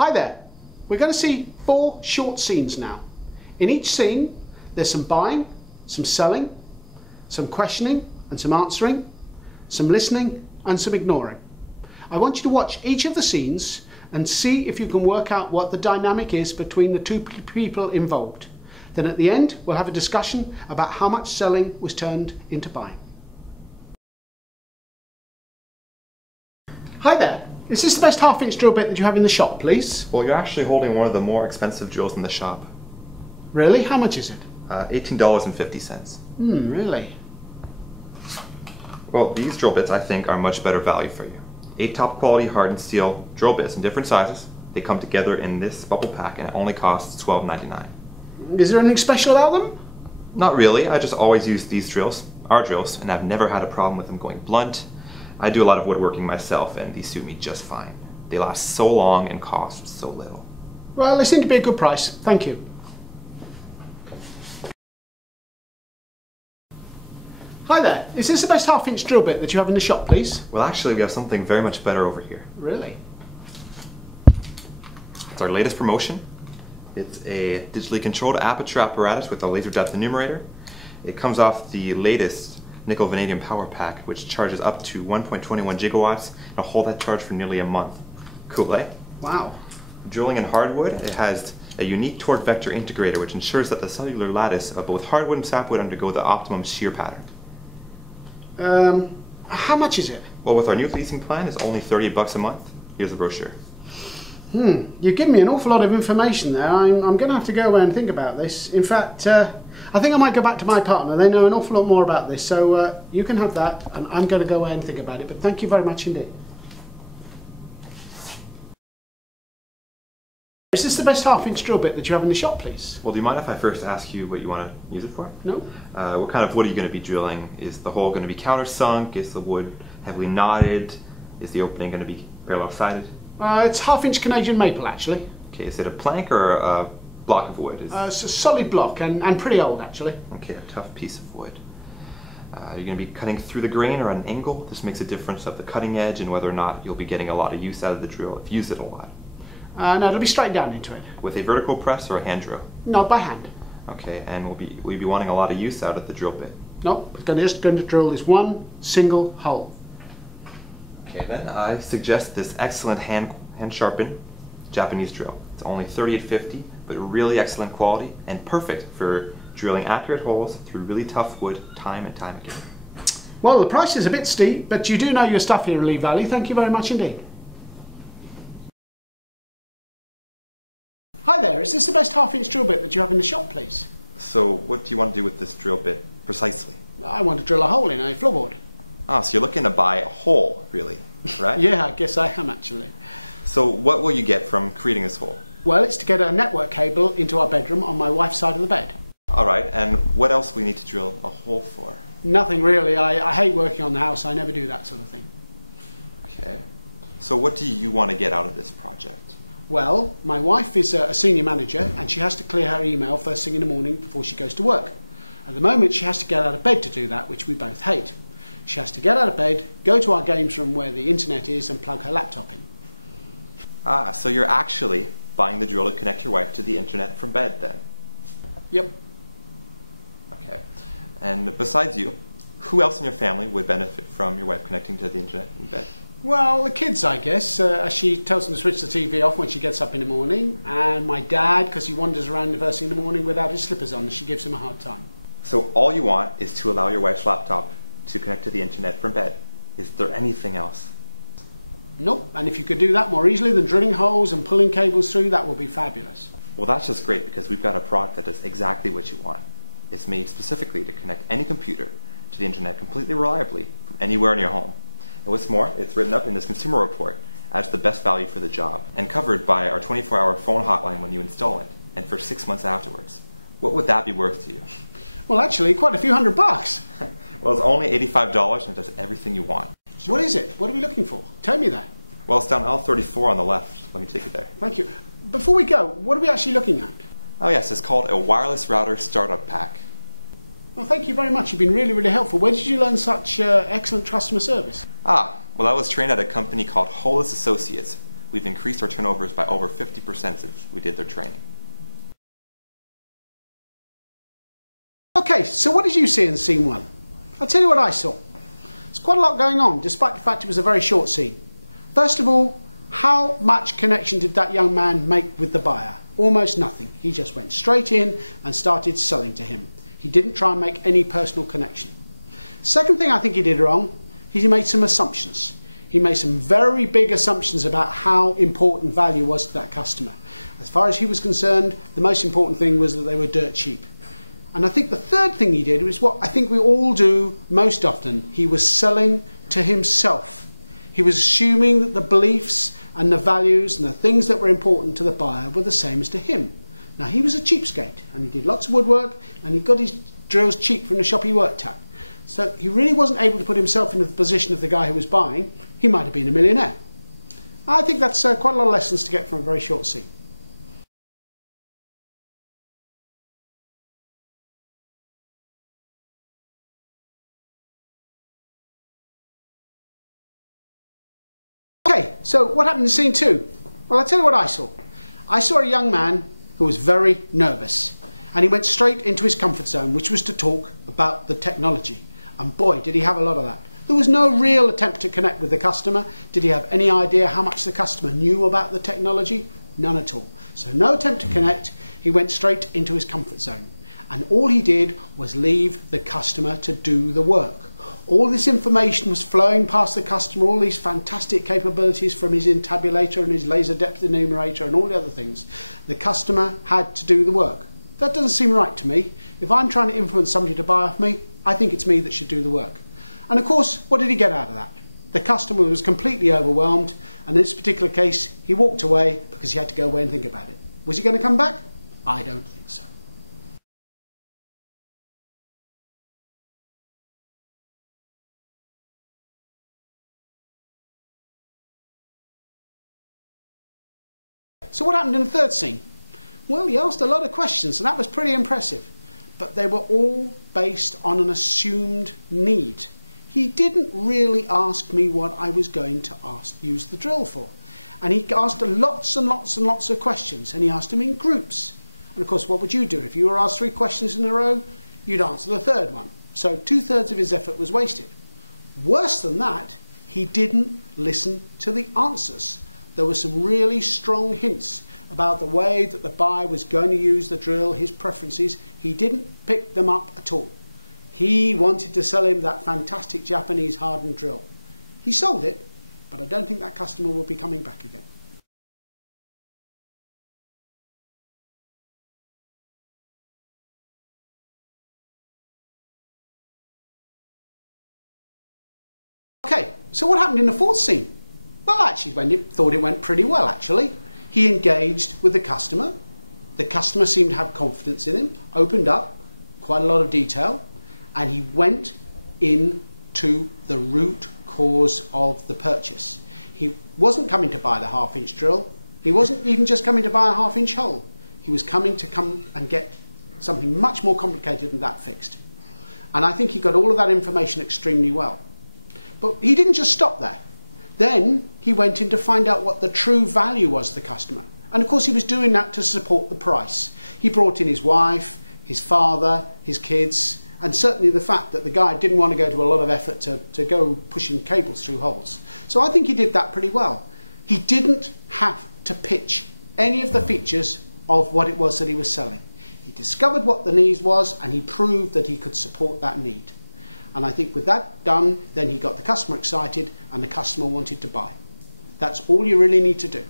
Hi there. We're going to see 4 short scenes now. In each scene, there's some buying, some selling, some questioning and some answering, some listening and some ignoring. I want you to watch each of the scenes and see if you can work out what the dynamic is between the two people involved. Then at the end, we'll have a discussion about how much selling was turned into buying. Hi there. Is this the best half-inch drill bit that you have in the shop, please? Well, you're actually holding one of the more expensive drills in the shop. Really? How much is it? $18.50. Really? Well, these drill bits, I think, are much better value for you. 8 top quality hardened steel drill bits in different sizes. They come together in this bubble pack and it only costs $12.99. Is there anything special about them? Not really. I just always use these drills, our drills, and I've never had a problem with them going blunt. I do a lot of woodworking myself and these suit me just fine. They last so long and cost so little. Well, they seem to be a good price. Thank you. Hi there. Is this the best half-inch drill bit that you have in the shop, please? Well, actually, we have something very much better over here. Really? It's our latest promotion. It's a digitally controlled aperture apparatus with a laser depth enumerator. It comes off the latest nickel vanadium power pack, which charges up to 1.21 gigawatts and will hold that charge for nearly a month. Cool, eh? Wow. Drilling in hardwood, it has a unique torque vector integrator which ensures that the cellular lattice of both hardwood and sapwood undergo the optimum shear pattern. How much is it? Well, with our new leasing plan, it's only $38 a month. Here's the brochure. You've given me an awful lot of information there. I'm going to have to go away and think about this. In fact, I think I might go back to my partner. They know an awful lot more about this, so you can have that, and I'm going to go away and think about it. But thank you very much indeed. Is this the best half-inch drill bit that you have in the shop, please? Well, do you mind if I first ask you what you want to use it for? No. What kind of wood are you going to be drilling? Is the hole going to be countersunk? Is the wood heavily knotted? Is the opening going to be parallel-sided? It's half-inch Canadian maple, actually. Okay, is it a plank or a block of wood? It's a solid block and pretty old, actually. Okay, a tough piece of wood. You're going to be cutting through the grain or at an angle. This makes a difference at the cutting edge and whether or not you'll be getting a lot of use out of the drill if you use it a lot. No, it'll be straight down into it. With a vertical press or a hand drill? No, by hand. Okay, and will you be wanting a lot of use out of the drill bit? No, we're just going to drill this one single hole. Okay, then I suggest this excellent hand sharpened Japanese drill. It's only $38.50, but really excellent quality and perfect for drilling accurate holes through really tough wood time and time again. Well, the price is a bit steep, but you do know your stuff here in Lee Valley. Thank you very much indeed. Hi there, is this the best half-inch drill bit that you have in the shop, please? So what do you want to do with this drill bit precisely? I want to drill a hole in a floorboard. Ah, so you're looking to buy a hole, really, right? Yeah, I guess I am actually. So what will you get from creating this hole? Well, it's to get a network cable into our bedroom on my wife's side of the bed. Alright, and what else will we need to drill a hole for? Nothing really. I hate working on the house. I never do that sort of thing. Okay. So what do you want to get out of this project? Well, my wife is a senior manager and she has to clear her email first thing in the morning before she goes to work. At the moment she has to get out of bed to do that, which we both hate. She has to get out of bed, go to our games room where the internet is and plug her laptop in. Ah, so you're actually buying the drill to connect your wife to the internet from bed then? Yep. Okay. And besides you, who else in your family would benefit from your wife connecting to the internet in bed? Well, the kids, I guess. She tells them to switch the TV off when she gets up in the morning. And my dad, because he wanders around the first thing in the morning without his slippers on, and she gives him a hard time. So all you want is to allow your wife's laptop to connect to the internet from bed. Is there anything else? Nope. And if you could do that more easily than drilling holes and pulling cables through, that would be fabulous. Well, that's just great because we've got a product that does exactly what you want. It's made specifically to connect any computer to the internet completely reliably from anywhere in your home. And what's more, it's written up in this consumer report as the best value for the job and covered by our 24-hour phone hotline when you install it and for 6 months afterwards. What would that be worth to you? Well, actually, quite a few $100. Well, it's only $85 and it does everything you want. So what is it? What are we looking for? Tell me that. Well, it's down L34 on the left. Let me take you there. Thank you. Before we go, what are we actually looking at? Oh yes, it's called a wireless router startup pack. Well, thank you very much. You've been really, really helpful. Where did you learn such excellent customer service? Well, I was trained at a company called Hollis Associates, we've increased our turnovers by over 50% since we did their training. Okay, so what did you see in scene 1? I'll tell you what I saw. There's quite a lot going on, despite the fact it was a very short scene. First of all, how much connection did that young man make with the buyer? Almost nothing. He just went straight in and started selling to him. He didn't try and make any personal connection. Second thing I think he did wrong is he made some assumptions. He made some very big assumptions about how important value was to that customer. As far as he was concerned, the most important thing was that they were dirt cheap. And I think the third thing he did was what I think we all do most often. He was selling to himself. He was assuming that the beliefs and the values and the things that were important to the buyer were the same as to him. Now, he was a cheapskate and he did lots of woodwork and he got his drills cheap from the shop he worked at. So he really wasn't able to put himself into the position of the guy who was buying. He might have been a millionaire. I think that's quite a lot of lessons to get from a very short scene. Okay, so what happened in scene 2? Well, I'll tell you what I saw. I saw a young man who was very nervous and he went straight into his comfort zone, which was to talk about the technology. And boy, did he have a lot of that. There was no real attempt to connect with the customer. Did he have any idea how much the customer knew about the technology? None at all. So no attempt to connect. He went straight into his comfort zone. And all he did was leave the customer to do the work. All this information was flowing past the customer, all these fantastic capabilities from his intabulator and his laser depth enumerator and all the other things. The customer had to do the work. That doesn't seem right to me. If I'm trying to influence somebody to buy off me, I think it's me that should do the work. And of course, what did he get out of that? The customer was completely overwhelmed, and in this particular case, he walked away because he had to go away and think about it. Was he going to come back? I don't think so. So what happened in the third scene? Well, he asked a lot of questions and that was pretty impressive, but they were all based on an assumed need. He didn't really ask me what I was going to use the drill for. And he asked lots and lots and lots of questions, and he asked them in groups. And of course, what would you do? If you were asked 3 questions in a row, you'd answer the third one. So 2/3 of his effort was wasted. Worse than that, he didn't listen to the answers. There were some really strong hints about the way that the buyer was going to use the drill, his preferences. He didn't pick them up at all. He wanted to sell him that fantastic Japanese hardened drill. He sold it, but I don't think that customer will be coming back again. Okay, so what happened in the fourth scene? Well, actually, thought it went pretty well, actually. He engaged with the customer. The customer seemed to have confidence in him, opened up quite a lot of detail, and he went into the root cause of the purchase. He wasn't coming to buy the 1/2-inch drill. He wasn't even just coming to buy a 1/2-inch hole. He was coming to come and get something much more complicated than that fixed. And I think he got all of that information extremely well. But he didn't just stop there. Then he went in to find out what the true value was to the customer. And of course he was doing that to support the price. He brought in his wife, his father, his kids, and certainly the fact that the guy didn't want to go to a lot of effort to go pushing cables through holes. So I think he did that pretty well. He didn't have to pitch any of the features of what it was that he was selling. He discovered what the need was and he proved that he could support that need. And I think with that done, then he got the customer excited and the customer wanted to buy. That's all you really need to do.